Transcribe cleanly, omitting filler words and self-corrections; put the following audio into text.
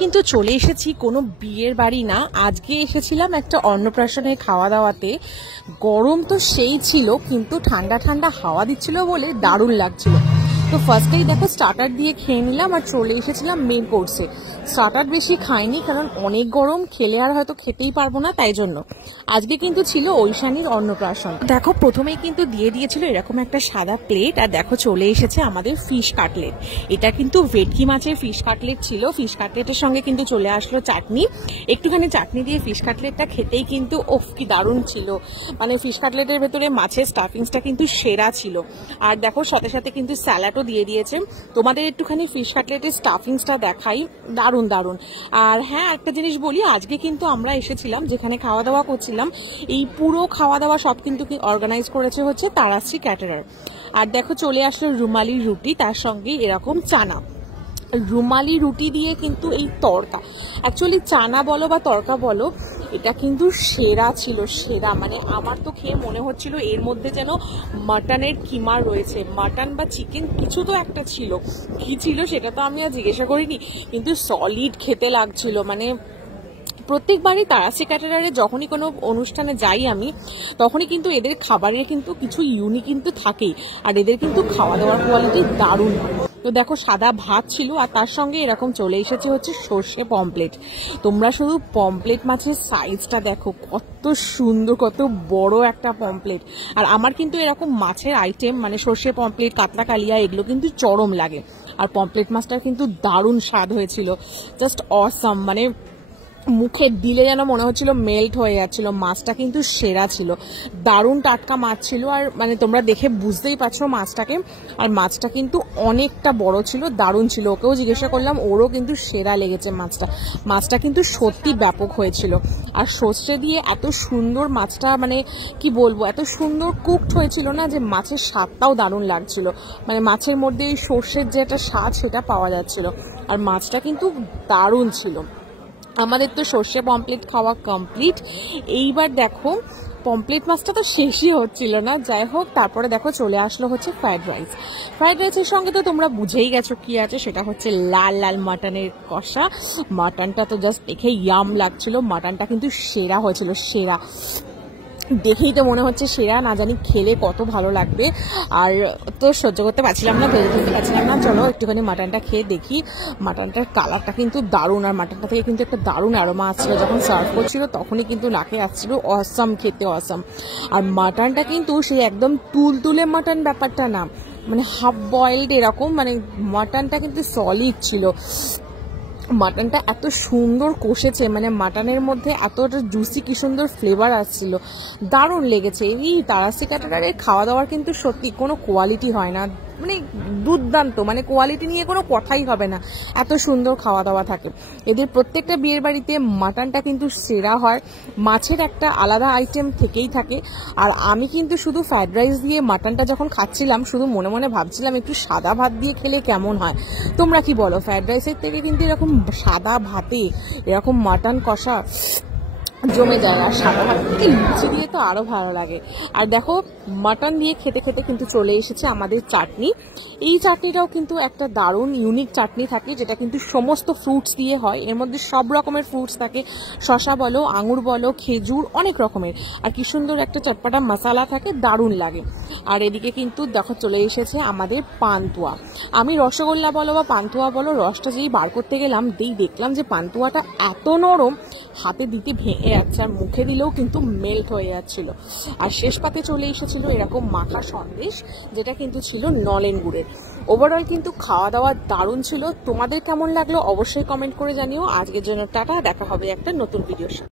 কিন্তু চলে এসেছি কোনো বিয়ের বাড়ি না, আজকে এসেছিলাম একটা অন্নপ্রাশনে খাওয়া দাওয়াতে। গরম তো সেই ছিল, কিন্তু ঠান্ডা ঠান্ডা হাওয়া দিচ্ছিল বলে দারুণ লাগছিল। তো ফার্স্টেই দেখো স্টার্টার দিয়ে খেয়ে নিলাম আর চলে এসেছিলাম মেন কোর্সে। স্টার্টার বেশি খাইনি, কারণ অনেক গরম, খেলে আর হয়তো খেতেই পারবো না, তাই জন্য। আজকে কিন্তু ছিল ঐশানীর অন্নপ্রাশন। দেখো প্রথমেই কিন্তু দিয়ে দিয়েছিল এরকম একটা সাদা প্লেট, আর দেখো চলে এসেছে আমাদের ফিশ কাটলেট। এটা কিন্তু ভেটকি মাছের ফিশ কাটলেট ছিল। ফিশ কাটলেটের সঙ্গে কিন্তু চলে আসলো চাটনি। একটুখানি চাটনি দিয়ে ফিশ কাটলেটটা খেতেই কিন্তু ওফ কি দারুণ ছিল। মানে ফিশ কাটলেটের ভেতরে মাছের স্টাফিংসটা কিন্তু সেরা ছিল। আর দেখো সাথে সাথে কিন্তু স্যালাডও দিয়ে দিয়েছে। তোমাদের একটুখানি ফিশ কাটলেটের স্টাফিংসটা দেখাই, দারুণ দারুণ। আর হ্যাঁ, একটা জিনিস বলি, আজকে কিন্তু আমরা এসেছিলাম যেখানে খাওয়া দাওয়া করছিলাম, এই পুরো খাওয়া দাওয়া সব কিন্তু অর্গানাইজ করেছে হচ্ছে তারাশ্রী ক্যাটারার। আর দেখো চলে আসলো রুমালি রুটি, তার সঙ্গে এরকম চানা। রুমালি রুটি দিয়ে কিন্তু এই তড়কা, অ্যাকচুয়ালি চানা বলো বা তড়কা বলো, এটা কিন্তু সেরা ছিল, সেরা। মানে আমার তো খেয়ে মনে হচ্ছিল এর মধ্যে যেন মাটনের কিমা রয়েছে, মাটন বা চিকেন কিছু তো একটা ছিল। কি ছিল সেটা তো আমি আর জিজ্ঞাসা করিনি, কিন্তু সলিড খেতে লাগছিল। মানে প্রত্যেকবারই তারাশ্রী ক্যাটারারে যখনই কোনো অনুষ্ঠানে যাই আমি, তখনই কিন্তু এদের খাবারে কিন্তু কিছু ইউনিক কিন্তু থাকেই। আর এদের কিন্তু খাওয়া দাওয়ার কোয়ালিটি দারুণ। তো দেখো সাদা ভাত ছিল, আর তার সঙ্গে এরকম চলে এসেছে হচ্ছে সর্ষে পমপ্লেট। তোমরা শুধু পমপ্লেট মাছের সাইজটা দেখো, কত সুন্দর, কত বড় একটা পমপ্লেট। আর আমার কিন্তু এরকম মাছের আইটেম মানে সর্ষে পমপ্লেট, কাতলা কালিয়া, এগুলো কিন্তু চরম লাগে। আর পমপ্লেট মাছটার কিন্তু দারুণ স্বাদ হয়েছিল, জাস্ট অসাম। মানে মুখে দিলে যেন মনে হচ্ছিল মেল্ট হয়ে যাচ্ছিল। মাছটা কিন্তু সেরা ছিল, দারুণ টাটকা মাছ ছিল। আর মানে তোমরা দেখে বুঝতেই পারছো মাছটাকে। আর মাছটা কিন্তু অনেকটা বড় ছিল, দারুণ ছিল। ওকেও জিজ্ঞাসা করলাম, ওরও কিন্তু সেরা লেগেছে মাছটা। মাছটা কিন্তু সত্যি ব্যাপক হয়েছিল। আর সর্ষে দিয়ে এত সুন্দর মাছটা, মানে কি বলবো, এত সুন্দর কুকড হয়েছিল না, যে মাছের স্বাদটাও দারুণ লাগছিল। মানে মাছের মধ্যে এই সর্ষের যে একটা স্বাদ, সেটা পাওয়া যাচ্ছিল। আর মাছটা কিন্তু দারুণ ছিল। আমাদের তো সর্ষে পমপ্লেট খাওয়া কমপ্লিট। এইবার দেখো পমপ্লেট মাছটা তো শেষই হচ্ছিল না, যাই হোক। তারপরে দেখো চলে আসলো হচ্ছে ফ্রাইড রাইস। ফ্রাইড রাইসের সঙ্গে তো তোমরা বুঝেই গেছো কি আছে, সেটা হচ্ছে লাল লাল মাটনের কষা। মাটনটা তো জাস্ট দেখে ইয়াম লাগছিল। মাটনটা কিন্তু সেরা হয়েছিল, সেরা। দেখেই তো মনে হচ্ছে সেরা, না জানি খেলে কত ভালো লাগবে। আর তো সহ্য করতে পারছিলাম না, ধরে ধরতে পারছিলাম না। চলো একটুখানি মাটনটা খেয়ে দেখি। মাটনটার কালারটা কিন্তু দারুণ, আর মাটনটা থেকে কিন্তু একটা দারুণ অ্যারোমা আসছিল। যখন সার্ভ করছিল তখনই কিন্তু নাকে আসছিল, অসাম খেতে, অসাম। আর মাটনটা কিন্তু সেই একদম তুলতুলে মাটন ব্যাপারটা না, মানে হাফ বয়েলড এরকম। মানে মাটনটা কিন্তু সলিড ছিল। মাটনটা এত সুন্দর কষেছে, মানে মাটনের মধ্যে এতটা জুসি, কি সুন্দর ফ্লেভার আসছিল, দারুণ লেগেছে। এই তারাশ্রী ক্যাটারারের খাওয়া দাওয়ার কিন্তু সত্যি কোনো কোয়ালিটি হয় না, মানে দুর্দান্ত। মানে কোয়ালিটি নিয়ে কোনো কথাই হবে না, এত সুন্দর খাওয়া দাওয়া থাকে এদের। প্রত্যেকটা বিয়ের বাড়িতে মাটনটা কিন্তু সেরা হয়। মাছের একটা আলাদা আইটেম থেকেই থাকে। আর আমি কিন্তু শুধু ফ্রাইড রাইস দিয়ে মাটনটা যখন খাচ্ছিলাম, শুধু মনে মনে ভাবছিলাম একটু সাদা ভাত দিয়ে খেলে কেমন হয়। তোমরা কি বলো? ফ্রাইড রাইসের থেকে কিন্তু এরকম সাদা ভাতে এরকম মাটন কষা জমে যায়। আর সাদা ভাত থেকে লুচি দিয়ে তো আরো ভালো লাগে। আর দেখো মাটন দিয়ে খেতে খেতে কিন্তু চলে এসেছে আমাদের চাটনি। এই চাটনিটাও কিন্তু একটা দারুণ ইউনিক চাটনি থাকে, যেটা কিন্তু সমস্ত ফ্রুটস দিয়ে হয়। এর মধ্যে সব রকমের ফ্রুটস থাকে, শসা বলো, আঙুর বলো, খেজুর, অনেক রকমের। আর কি সুন্দর একটা চটপটা মশলা থাকে, দারুণ লাগে। আর এদিকে কিন্তু দেখো চলে এসেছে আমাদের পান্তুয়া। আমি রসগোল্লা বলো বা পান্তুয়া বলো, রসটা যেই বার করতে গেলাম, দেখলাম যে পান্তুয়াটা এত নরম, হাতে দিতে ভেঙে যাচ্ছে, আর মুখে দিলেও কিন্তু মেল্ট হয়ে যাচ্ছিল। আর শেষ পাতে চলে এসেছিল এরকম মাখা সন্দেশ, যেটা কিন্তু ছিল নলেন গুড়ের। ওভারঅল কিন্তু খাওয়া দাওয়া দারুণ ছিল। তোমাদের কেমন লাগলো অবশ্যই কমেন্ট করে জানিও। আজকের জন্য টাটা, দেখা হবে একটা নতুন ভিডিওর সাথে।